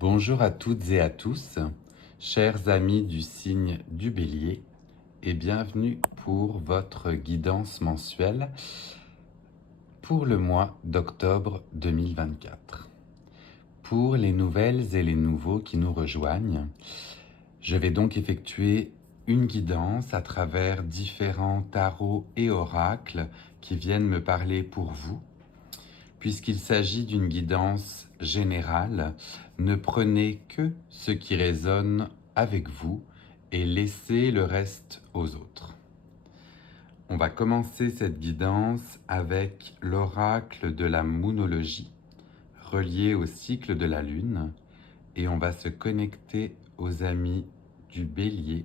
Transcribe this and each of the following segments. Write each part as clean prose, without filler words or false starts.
Bonjour à toutes et à tous, chers amis du signe du Bélier, et bienvenue pour votre guidance mensuelle pour le mois d'octobre 2024. Pour les nouvelles et les nouveaux qui nous rejoignent, je vais donc effectuer une guidance à travers différents tarots et oracles qui viennent me parler pour vous. Puisqu'il s'agit d'une guidance générale, ne prenez que ce qui résonne avec vous et laissez le reste aux autres. On va commencer cette guidance avec l'oracle de la moonologie, relié au cycle de la lune, et on va se connecter aux amis du Bélier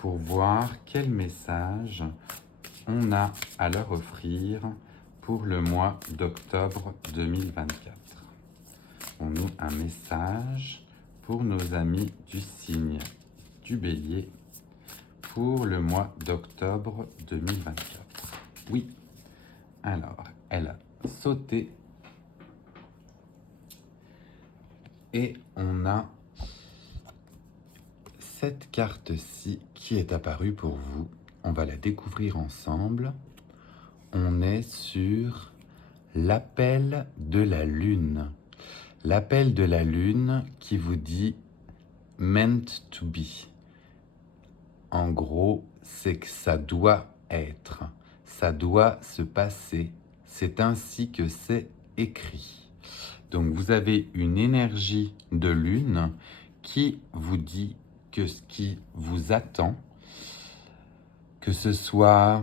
pour voir quel message on a à leur offrir pour le mois d'octobre 2024. Avons-nous un message pour nos amis du signe du Bélier pour le mois d'octobre 2024? Oui, alors, elle a sauté et on a cette carte-ci qui est apparue pour vous. On va la découvrir ensemble. On est sur l'appel de la lune. L'appel de la lune qui vous dit « meant to be ». En gros, c'est que ça doit être, ça doit se passer. C'est ainsi que c'est écrit. Donc vous avez une énergie de lune qui vous dit que ce qui vous attend, que ce soit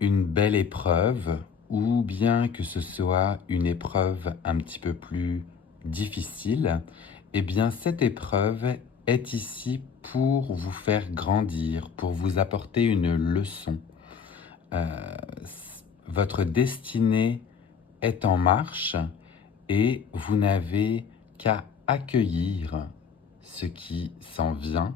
une belle épreuve ou bien que ce soit une épreuve un petit peu plus difficile, eh bien cette épreuve est ici pour vous faire grandir, pour vous apporter une leçon. Votre destinée est en marche et vous n'avez qu'à accueillir ce qui s'en vient.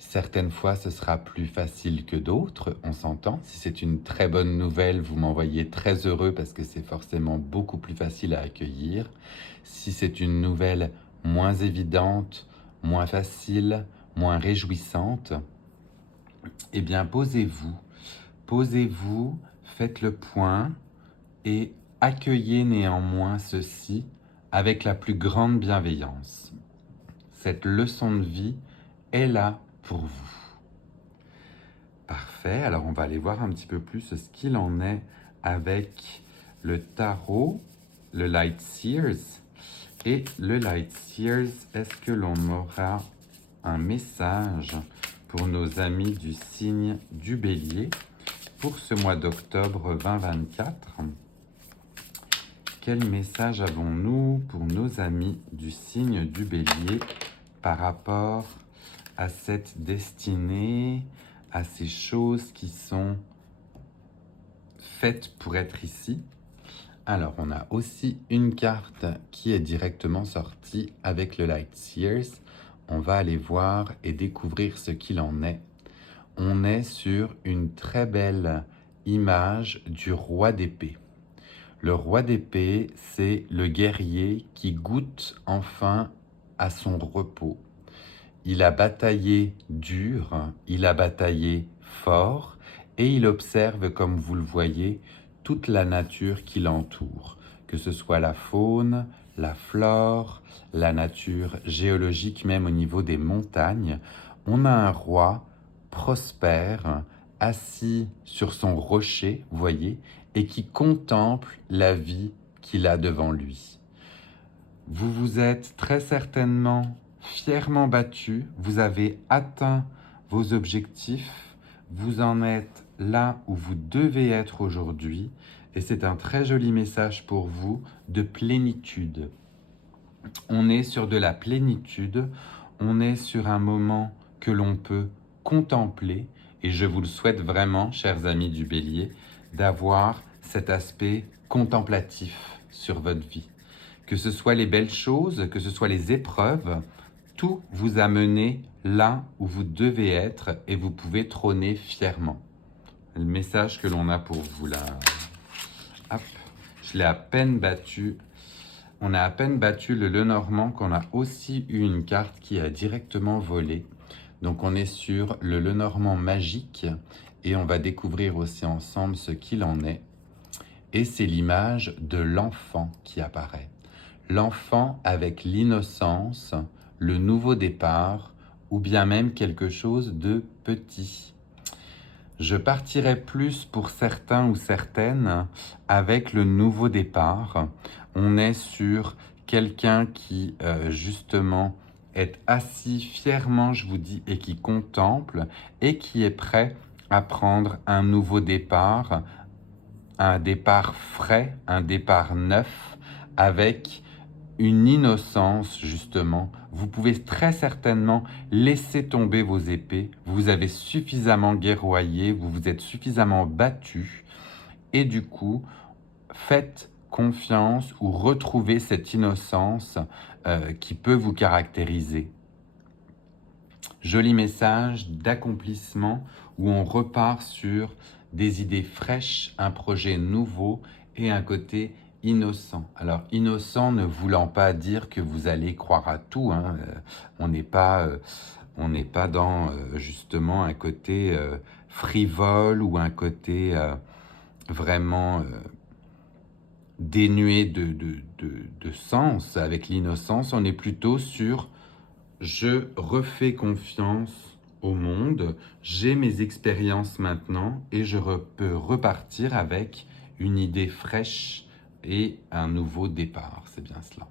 Certaines fois, ce sera plus facile que d'autres, on s'entend. Si c'est une très bonne nouvelle, vous m'envoyez très heureux parce que c'est forcément beaucoup plus facile à accueillir. Si c'est une nouvelle moins évidente, moins facile, moins réjouissante, eh bien posez-vous, faites le point et accueillez néanmoins ceci avec la plus grande bienveillance. Cette leçon de vie est là pour vous. Parfait, alors on va aller voir un petit peu plus ce qu'il en est avec le tarot, le Light Seers. Et le Light Seers, est-ce que l'on aura un message pour nos amis du signe du Bélier pour ce mois d'octobre 2024? Quel message avons-nous pour nos amis du signe du Bélier par rapport à cette destinée, à ces choses qui sont faites pour être ici? Alors, on a aussi une carte qui est directement sortie avec le Light Seers. On va aller voir et découvrir ce qu'il en est. On est sur une très belle image du roi d'épée. Le roi d'épée, c'est le guerrier qui goûte enfin à son repos. Il a bataillé dur, il a bataillé fort, et il observe, comme vous le voyez, toute la nature qui l'entoure, que ce soit la faune, la flore, la nature géologique, même au niveau des montagnes. On a un roi prospère, assis sur son rocher, vous voyez, et qui contemple la vie qu'il a devant lui. Vous vous êtes très certainement fièrement battu, vous avez atteint vos objectifs, vous en êtes là où vous devez être aujourd'hui, et c'est un très joli message pour vous de plénitude. On est sur de la plénitude, on est sur un moment que l'on peut contempler, et je vous le souhaite vraiment, chers amis du Bélier, d'avoir cet aspect contemplatif sur votre vie. Que ce soit les belles choses, que ce soit les épreuves, tout vous a mené là où vous devez être et vous pouvez trôner fièrement. Le message que l'on a pour vous là, hop, je l'ai à peine battu On a à peine battu le Lenormand qu'on a aussi eu une carte qui a directement volé. Donc on est sur le Lenormand magique et on va découvrir aussi ensemble ce qu'il en est. Et c'est l'image de l'enfant qui apparaît. L'enfant avec l'innocence, le nouveau départ ou bien même quelque chose de petit. Je partirais plus pour certains ou certaines avec le nouveau départ. On est sur quelqu'un qui justement est assis fièrement, je vous dis, et qui contemple et qui est prêt à prendre un nouveau départ, un départ frais, un départ neuf, avec une innocence, justement. Vous pouvez très certainement laisser tomber vos épées. Vous avez suffisamment guerroyé, vous vous êtes suffisamment battu. Et du coup, faites confiance ou retrouvez cette innocence qui peut vous caractériser. Joli message d'accomplissement où on repart sur des idées fraîches, un projet nouveau et un côté innocent. Alors, innocent ne voulant pas dire que vous allez croire à tout, hein. On n'est pas dans justement un côté frivole ou un côté vraiment dénué de sens. Avec l'innocence, on est plutôt sur je refais confiance au monde, j'ai mes expériences maintenant et je peux repartir avec une idée fraîche et un nouveau départ. C'est bien cela.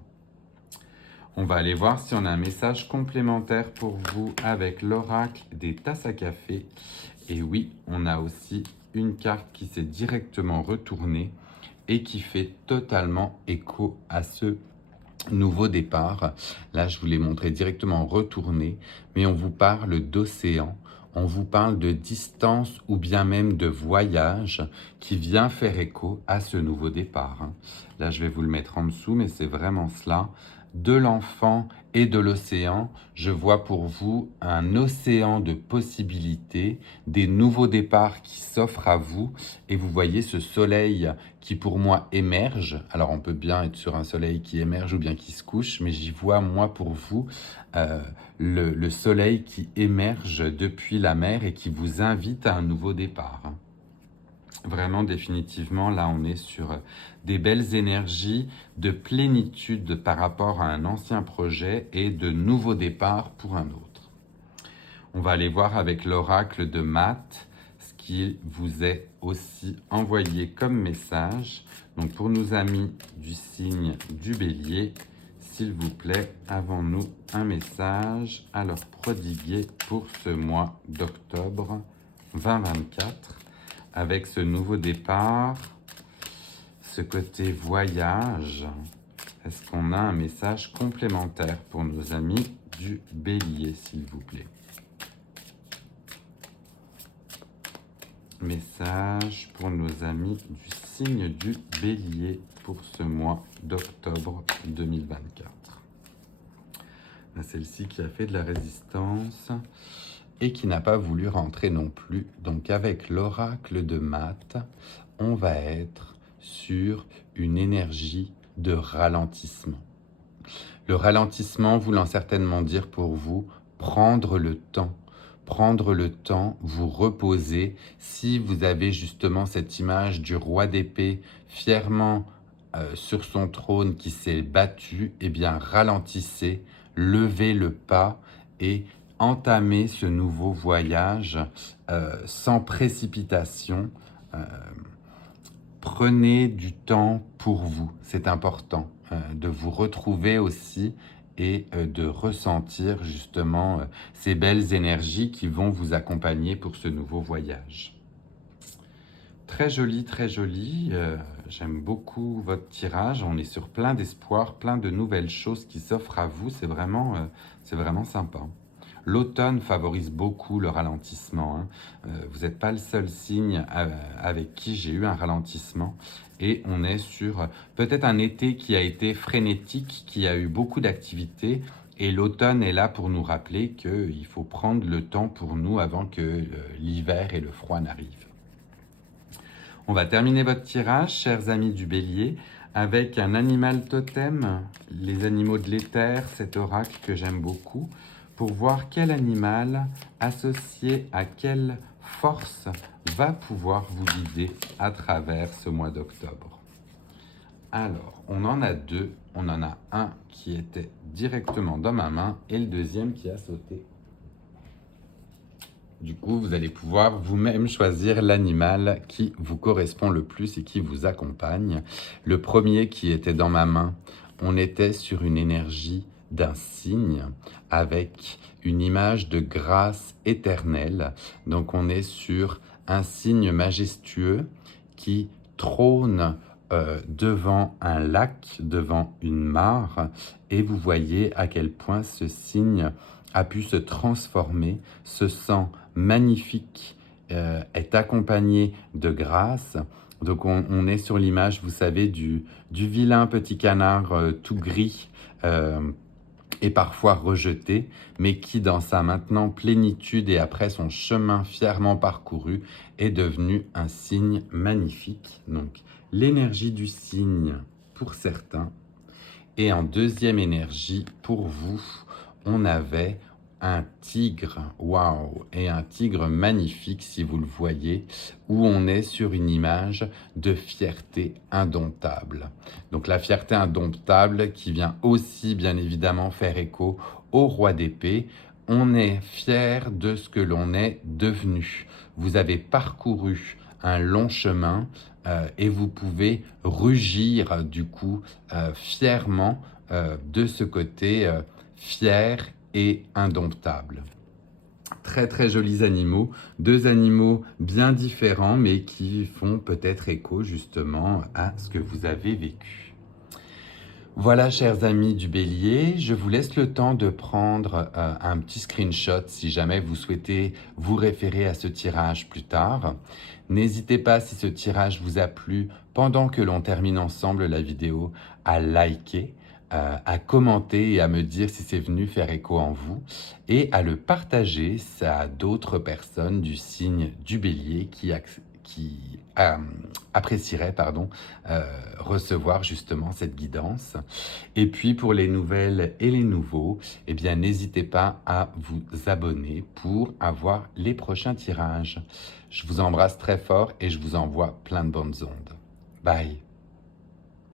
On va aller voir si on a un message complémentaire pour vous avec l'oracle des tasses à café. Et oui, on a aussi une carte qui s'est directement retournée et qui fait totalement écho à ce nouveau départ. Là, je vous l'ai montré directement retourné, mais on vous parle d'océan, on vous parle de distance ou bien même de voyage qui vient faire écho à ce nouveau départ. Là, je vais vous le mettre en dessous, mais c'est vraiment cela. De l'enfant et de l'océan, je vois pour vous un océan de possibilités, des nouveaux départs qui s'offrent à vous, et vous voyez ce soleil qui pour moi émerge. Alors on peut bien être sur un soleil qui émerge ou bien qui se couche, mais j'y vois moi pour vous le soleil qui émerge depuis la mer et qui vous invite à un nouveau départ. Vraiment, définitivement, là, on est sur des belles énergies de plénitude par rapport à un ancien projet et de nouveaux départs pour un autre. On va aller voir avec l'oracle de Math ce qui vous est aussi envoyé comme message. Donc, pour nos amis du signe du Bélier, s'il vous plaît, avons-nous un message à leur prodiguer pour ce mois d'octobre 2024 avec ce nouveau départ, ce côté voyage? Est-ce qu'on a un message complémentaire pour nos amis du Bélier, s'il vous plaît? Message pour nos amis du signe du Bélier pour ce mois d'octobre 2024. Celle-ci qui a fait de la résistance et qui n'a pas voulu rentrer non plus. Donc avec l'oracle de Math, on va être sur une énergie de ralentissement. Le ralentissement voulant certainement dire pour vous prendre le temps, vous reposer. Si vous avez justement cette image du roi d'épée fièrement sur son trône qui s'est battu, eh bien ralentissez, levez le pas et entamez ce nouveau voyage sans précipitation. Prenez du temps pour vous, c'est important de vous retrouver aussi et de ressentir justement ces belles énergies qui vont vous accompagner pour ce nouveau voyage. Très joli, très joli. J'aime beaucoup votre tirage. On est sur plein d'espoir, plein de nouvelles choses qui s'offrent à vous. C'est vraiment sympa. L'automne favorise beaucoup le ralentissement. Vous n'êtes pas le seul signe avec qui j'ai eu un ralentissement. Et on est sur peut-être un été qui a été frénétique, qui a eu beaucoup d'activités. Et l'automne est là pour nous rappeler qu'il faut prendre le temps pour nous avant que l'hiver et le froid n'arrivent. On va terminer votre tirage, chers amis du Bélier, avec un animal totem, les animaux de l'éther, cet oracle que j'aime beaucoup, pour voir quel animal associé à quelle force va pouvoir vous guider à travers ce mois d'octobre. Alors, on en a deux. On en a un qui était directement dans ma main et le deuxième qui a sauté. Du coup, vous allez pouvoir vous-même choisir l'animal qui vous correspond le plus et qui vous accompagne. Le premier qui était dans ma main, on était sur une énergie d'un cygne avec une image de grâce éternelle. Donc on est sur un cygne majestueux qui trône devant un lac, devant une mare, et vous voyez à quel point ce cygne a pu se transformer, se sent magnifique, est accompagné de grâce. Donc on est sur l'image, vous savez, du vilain petit canard tout gris et parfois rejeté, mais qui dans sa maintenant plénitude et après son chemin fièrement parcouru est devenu un signe magnifique. Donc l'énergie du cygne pour certains, et en deuxième énergie, pour vous, on avait un tigre, waouh, et un tigre magnifique si vous le voyez, où on est sur une image de fierté indomptable. Donc la fierté indomptable qui vient aussi bien évidemment faire écho au roi d'épée. On est fier de ce que l'on est devenu. Vous avez parcouru un long chemin et vous pouvez rugir du coup fièrement de ce côté fier et indomptable. Très très jolis animaux, deux animaux bien différents mais qui font peut-être écho justement à ce que vous avez vécu. Voilà, chers amis du Bélier, je vous laisse le temps de prendre un petit screenshot si jamais vous souhaitez vous référer à ce tirage plus tard. N'hésitez pas, si ce tirage vous a plu, pendant que l'on termine ensemble la vidéo, à liker, à commenter et à me dire si c'est venu faire écho en vous, et à le partager à d'autres personnes du signe du Bélier qui apprécieraient recevoir justement cette guidance. Et puis pour les nouvelles et les nouveaux, eh bien n'hésitez pas à vous abonner pour avoir les prochains tirages. Je vous embrasse très fort et je vous envoie plein de bonnes ondes. Bye.